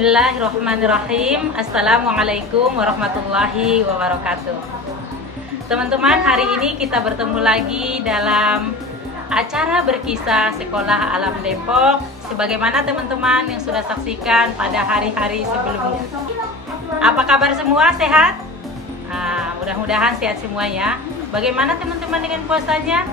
Bismillahirrahmanirrahim. Assalamualaikum warahmatullahi wabarakatuh. Teman-teman, hari ini kita bertemu lagi dalam acara berkisah Sekolah Alam Depok, sebagaimana teman-teman yang sudah saksikan pada hari-hari sebelumnya. Apa kabar semua? Sehat? Mudah-mudahan sehat semua ya. Bagaimana teman-teman dengan puasanya?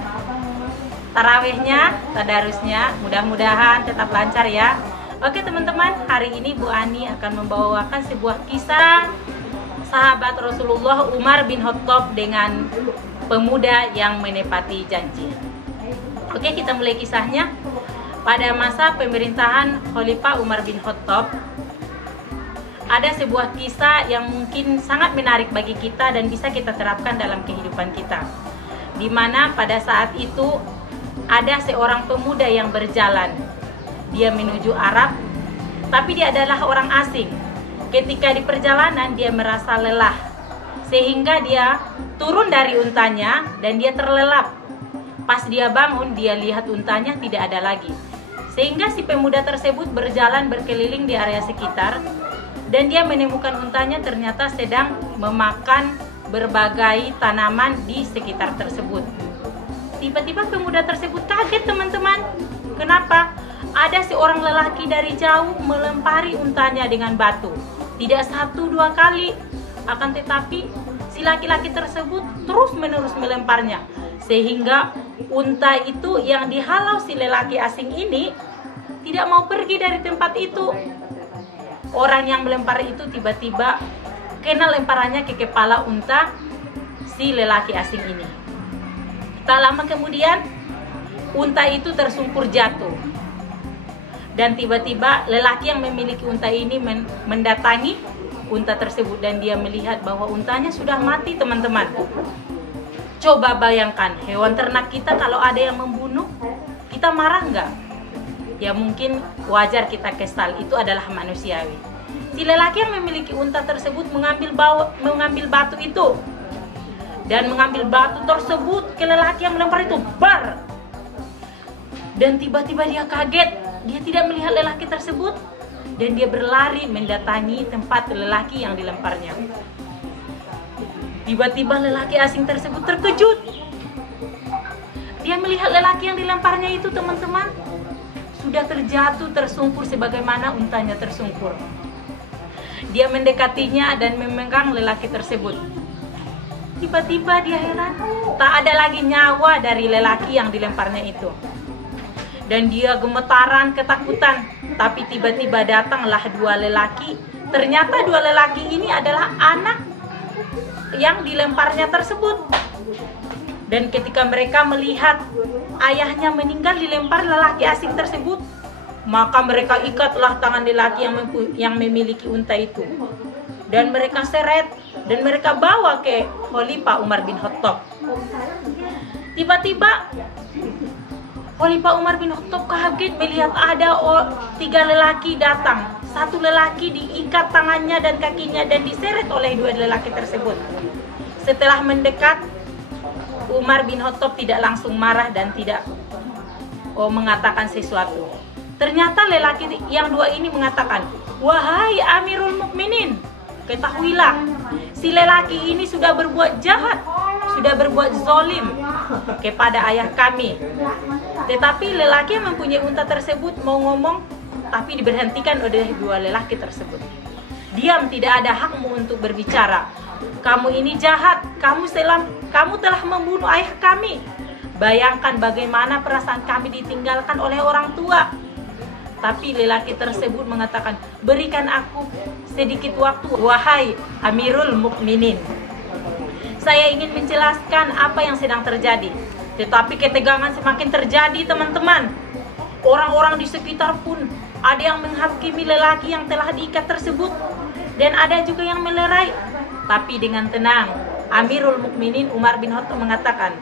Tarawihnya, tadarusnya, mudah-mudahan tetap lancar ya. Oke teman-teman, hari ini Bu Ani akan membawakan sebuah kisah sahabat Rasulullah Umar bin Khattab dengan pemuda yang menepati janji. Oke, kita mulai kisahnya. Pada masa pemerintahan Khalifah Umar bin Khattab, ada sebuah kisah yang mungkin sangat menarik bagi kita dan bisa kita terapkan dalam kehidupan kita. Di mana pada saat itu ada seorang pemuda yang berjalan. Dia menuju Arab, tapi dia adalah orang asing. Ketika di perjalanan dia merasa lelah, sehingga dia turun dari untanya dan dia terlelap. Pas dia bangun, dia lihat untanya tidak ada lagi. Sehingga si pemuda tersebut berjalan berkeliling di area sekitar, dan dia menemukan untanya ternyata sedang memakan berbagai tanaman di sekitar tersebut. Tiba-tiba pemuda tersebut kaget teman-teman. Kenapa? Ada seorang lelaki dari jauh melempari untanya dengan batu. Tidak 1-2 kali, akan tetapi si laki-laki tersebut terus-menerus melemparnya. Sehingga unta itu yang dihalau si lelaki asing ini tidak mau pergi dari tempat itu. Orang yang melempar itu tiba-tiba kena lemparannya ke kepala unta si lelaki asing ini. Tak lama kemudian unta itu tersungkur jatuh. Dan tiba-tiba lelaki yang memiliki unta ini mendatangi unta tersebut dan dia melihat bahwa untanya sudah mati teman-teman. Coba bayangkan, hewan ternak kita kalau ada yang membunuh, kita marah nggak? Ya mungkin wajar kita kesal, itu adalah manusiawi. Si lelaki yang memiliki unta tersebut mengambil batu itu dan mengambil batu tersebut ke lelaki yang melempar itu, bar. Dan tiba-tiba dia kaget, dia tidak melihat lelaki tersebut dan dia berlari mendatangi tempat lelaki yang dilemparnya. Tiba-tiba lelaki asing tersebut terkejut. Dia melihat lelaki yang dilemparnya itu teman-teman sudah terjatuh tersungkur sebagaimana untanya tersungkur. Dia mendekatinya dan memegang lelaki tersebut. Tiba-tiba dia heran, tak ada lagi nyawa dari lelaki yang dilemparnya itu. Dan dia gemetaran ketakutan. Tapi tiba-tiba datanglah 2 lelaki. Ternyata 2 lelaki ini adalah anak yang dilemparnya tersebut. Dan ketika mereka melihat ayahnya meninggal dilempar lelaki asing tersebut, maka mereka ikatlah tangan lelaki yang memiliki unta itu. Dan mereka seret dan mereka bawa ke Khalifah Umar bin Khattab. Tiba-tiba Khalifah Umar bin Khattab kaget melihat ada 3 lelaki datang. 1 lelaki diikat tangannya dan kakinya dan diseret oleh 2 lelaki tersebut. Setelah mendekat, Umar bin Khattab tidak langsung marah dan tidak mengatakan sesuatu. Ternyata lelaki yang 2 ini mengatakan, "Wahai Amirul Mukminin, ketahuilah, si lelaki ini sudah berbuat jahat, sudah berbuat zalim kepada ayah kami." Tetapi lelaki yang mempunyai unta tersebut mau ngomong, tapi diberhentikan oleh 2 lelaki tersebut. Diam, tidak ada hakmu untuk berbicara. Kamu ini jahat, kamu telah membunuh ayah kami. Bayangkan bagaimana perasaan kami ditinggalkan oleh orang tua. Tapi lelaki tersebut mengatakan, "Berikan aku sedikit waktu, wahai Amirul Mukminin. Saya ingin menjelaskan apa yang sedang terjadi." Tetapi ketegangan semakin terjadi teman-teman. Orang-orang di sekitar pun ada yang menghakimi lelaki yang telah diikat tersebut. Dan ada juga yang melerai. Tapi dengan tenang, Amirul Mukminin Umar bin Khattab mengatakan,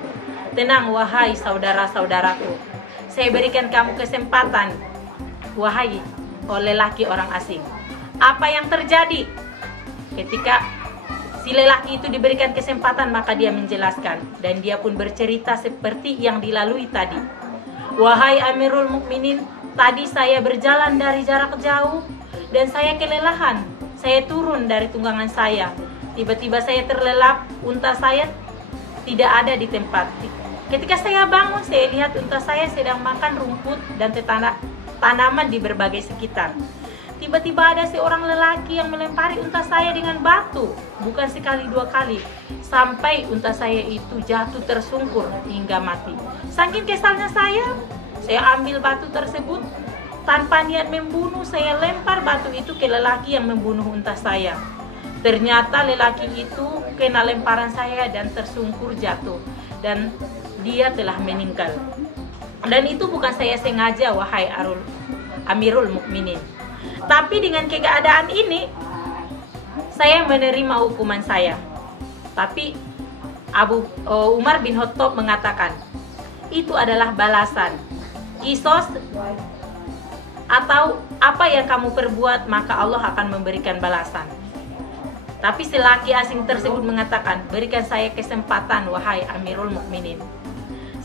"Tenang wahai saudara-saudaraku. Saya berikan kamu kesempatan, wahai lelaki orang asing. Apa yang terjadi?" Ketika si lelaki itu diberikan kesempatan, maka dia menjelaskan. Dan dia pun bercerita seperti yang dilalui tadi. "Wahai Amirul Mukminin, tadi saya berjalan dari jarak jauh dan saya kelelahan. Saya turun dari tunggangan saya. Tiba-tiba saya terlelap, unta saya tidak ada di tempat. Ketika saya bangun, saya lihat unta saya sedang makan rumput dan tanaman di berbagai sekitar. Tiba-tiba ada seorang lelaki yang melempari unta saya dengan batu, bukan sekali dua kali, sampai unta saya itu jatuh tersungkur hingga mati. Saking kesalnya saya ambil batu tersebut, tanpa niat membunuh, saya lempar batu itu ke lelaki yang membunuh unta saya. Ternyata lelaki itu kena lemparan saya dan tersungkur jatuh, dan dia telah meninggal. Dan itu bukan saya sengaja, wahai Amirul Mukminin. Tapi dengan keadaan ini, saya menerima hukuman saya. Tapi Umar bin Khattab mengatakan, itu adalah balasan. Kisos atau apa yang kamu perbuat, maka Allah akan memberikan balasan. Tapi si laki asing tersebut mengatakan, berikan saya kesempatan, wahai Amirul Mukminin.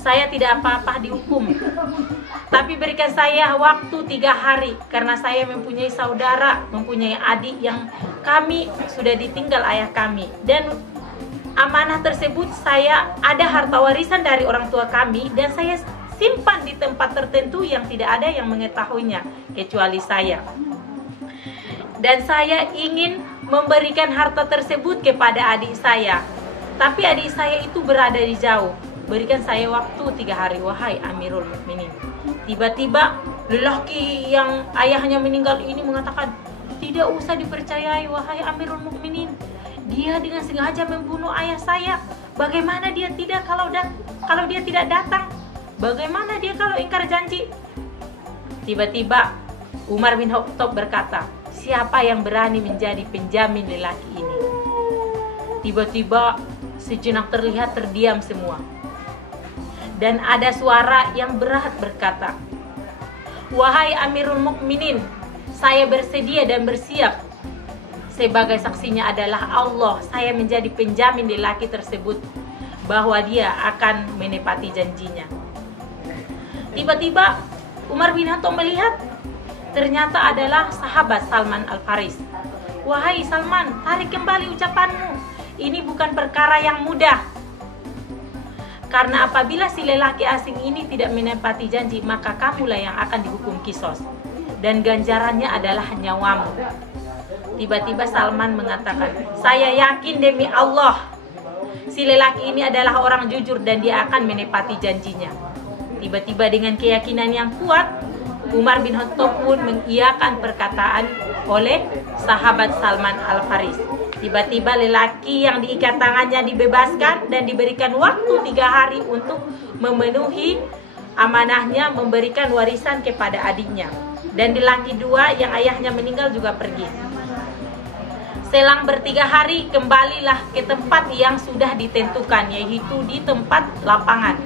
Saya tidak apa-apa dihukum, tapi berikan saya waktu 3 hari, karena saya mempunyai saudara, mempunyai adik yang kami sudah ditinggal ayah kami. Dan amanah tersebut, saya ada harta warisan dari orang tua kami, dan saya simpan di tempat tertentu yang tidak ada yang mengetahuinya kecuali saya. Dan saya ingin memberikan harta tersebut kepada adik saya, tapi adik saya itu berada di jauh. Berikan saya waktu 3 hari, wahai Amirul Mukminin. Tiba-tiba lelaki yang ayahnya meninggal ini mengatakan, tidak usah dipercayai, wahai Amirul Mukminin. Dia dengan sengaja membunuh ayah saya. Bagaimana dia tidak kalau dia tidak datang? Bagaimana dia kalau ingkar janji? Tiba-tiba Umar bin Khattab berkata, siapa yang berani menjadi penjamin lelaki ini? Tiba-tiba sejenak terlihat terdiam semua. Dan ada suara yang berat berkata, wahai Amirul Mukminin, saya bersedia dan bersiap. Sebagai saksinya adalah Allah, saya menjadi penjamin lelaki tersebut bahwa dia akan menepati janjinya. Tiba-tiba Umar bin Khattab melihat, ternyata adalah sahabat Salman Al-Faris. Wahai Salman, tarik kembali ucapanmu. Ini bukan perkara yang mudah. Karena apabila si lelaki asing ini tidak menepati janji, maka kamulah yang akan dihukum kisos. Dan ganjarannya adalah nyawamu. Tiba-tiba Salman mengatakan, saya yakin demi Allah, si lelaki ini adalah orang jujur dan dia akan menepati janjinya. Tiba-tiba dengan keyakinan yang kuat, Umar bin Khattab pun mengiyakan perkataan oleh sahabat Salman Al-Faris. Tiba-tiba lelaki yang diikat tangannya dibebaskan dan diberikan waktu 3 hari untuk memenuhi amanahnya, memberikan warisan kepada adiknya. Dan lelaki 2 yang ayahnya meninggal juga pergi. Selang 3 hari kembalilah ke tempat yang sudah ditentukan, yaitu di tempat lapangan.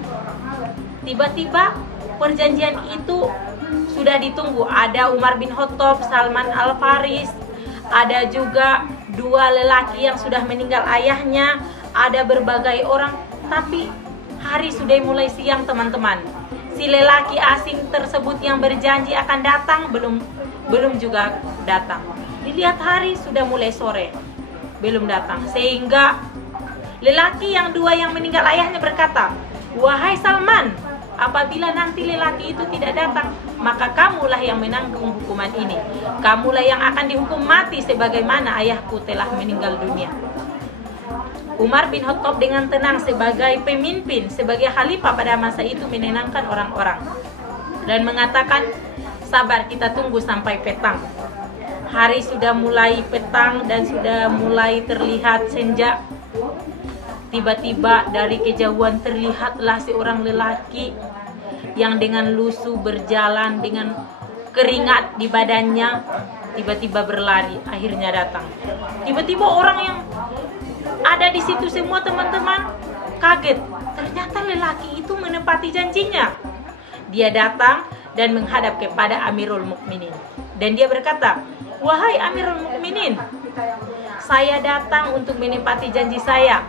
Tiba-tiba perjanjian itu sudah ditunggu. Ada Umar bin Khattab, Salman Al-Faris, ada juga 2 lelaki yang sudah meninggal ayahnya, ada berbagai orang. Tapi hari sudah mulai siang, teman-teman. Si lelaki asing tersebut yang berjanji akan datang belum juga datang. Dilihat hari sudah mulai sore, belum datang. Sehingga lelaki yang 2 yang meninggal ayahnya berkata, wahai Salman, apabila nanti lelaki itu tidak datang, maka kamulah yang menanggung hukuman ini. Kamulah yang akan dihukum mati sebagaimana ayahku telah meninggal dunia. Umar bin Khattab dengan tenang sebagai pemimpin, sebagai khalifah pada masa itu menenangkan orang-orang dan mengatakan, sabar, kita tunggu sampai petang. Hari sudah mulai petang dan sudah mulai terlihat senja. Tiba-tiba dari kejauhan terlihatlah seorang lelaki yang dengan lusuh berjalan dengan keringat di badannya, tiba-tiba berlari, akhirnya datang. Tiba-tiba orang yang ada di situ semua, teman-teman, kaget. Ternyata lelaki itu menepati janjinya. Dia datang dan menghadap kepada Amirul Mukminin. Dan dia berkata, wahai Amirul Mukminin, saya datang untuk menepati janji saya.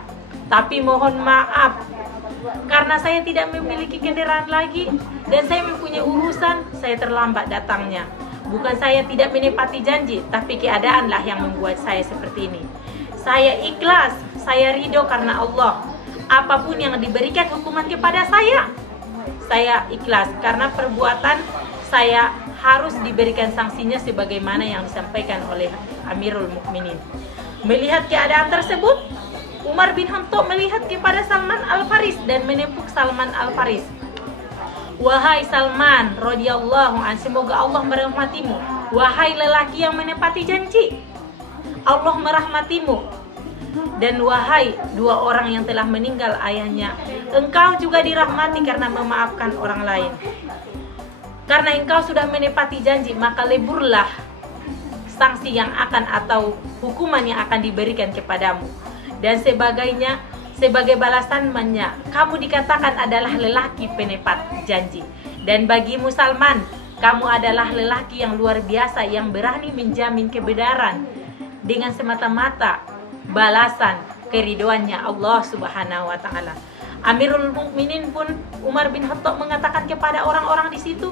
Tapi mohon maaf, karena saya tidak memiliki kendaraan lagi dan saya mempunyai urusan, saya terlambat datangnya. Bukan saya tidak menepati janji, tapi keadaanlah yang membuat saya seperti ini. Saya ikhlas, saya ridho karena Allah. Apapun yang diberikan hukuman kepada saya ikhlas karena perbuatan saya harus diberikan sanksinya sebagaimana yang disampaikan oleh Amirul Mukminin. Melihat keadaan tersebut, Umar bin Khattab melihat kepada Salman Al-Faris dan menepuk Salman Al-Faris. Wahai Salman radhiyallahu anhu, semoga Allah merahmatimu. Wahai lelaki yang menepati janji, Allah merahmatimu. Dan wahai dua orang yang telah meninggal ayahnya, engkau juga dirahmati karena memaafkan orang lain. Karena engkau sudah menepati janji, maka leburlah sanksi yang akan atau hukuman yang akan diberikan kepadamu. Dan sebagainya, sebagai balasannya, kamu dikatakan adalah lelaki penepat janji. Dan bagimu Salman, kamu adalah lelaki yang luar biasa yang berani menjamin kebenaran dengan semata-mata balasan keriduannya Allah Subhanahu wa taala. Amirul Mukminin pun Umar bin Khattab mengatakan kepada orang-orang di situ,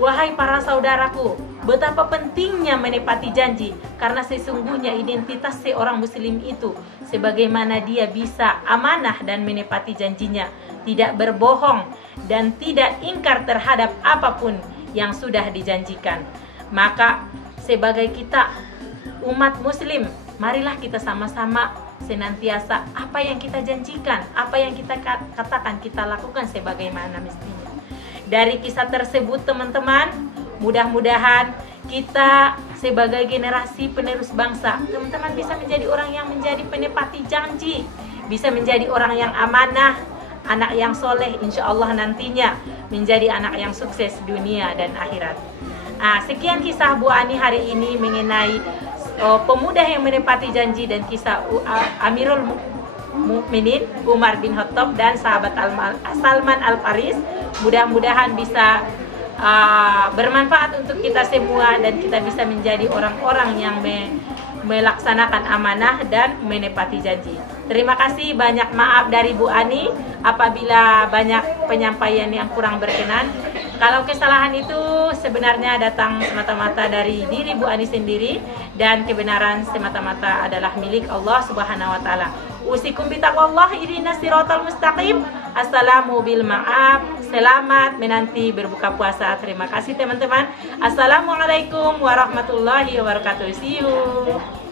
wahai para saudaraku, betapa pentingnya menepati janji, karena sesungguhnya identitas seorang muslim itu sebagaimana dia bisa amanah dan menepati janjinya, tidak berbohong dan tidak ingkar terhadap apapun yang sudah dijanjikan. Maka sebagai kita umat muslim, marilah kita sama-sama senantiasa apa yang kita janjikan, apa yang kita katakan, kita lakukan sebagaimana mestinya. Dari kisah tersebut teman-teman, mudah-mudahan kita sebagai generasi penerus bangsa, teman-teman bisa menjadi orang yang menjadi penepati janji, bisa menjadi orang yang amanah, anak yang soleh, insya Allah nantinya menjadi anak yang sukses dunia dan akhirat. Sekian kisah Bu Ani hari ini mengenai pemuda yang menepati janji dan kisah Amirul Mukminin Umar bin Khattab dan sahabat Salman Al-Faris. Mudah-mudahan bisa bermanfaat untuk kita semua dan kita bisa menjadi orang-orang yang melaksanakan amanah dan menepati janji. Terima kasih, banyak maaf dari Bu Ani apabila banyak penyampaian yang kurang berkenan. Kalau kesalahan itu sebenarnya datang semata-mata dari diri Bu Ani sendiri, dan kebenaran semata-mata adalah milik Allah Subhanahu wa taala. Usikum bitaqwallah ihdinas siratal mustaqim. Assalamu bil ma'af. Selamat menanti berbuka puasa. Terima kasih teman-teman. Assalamualaikum warahmatullahi wabarakatuh. See you.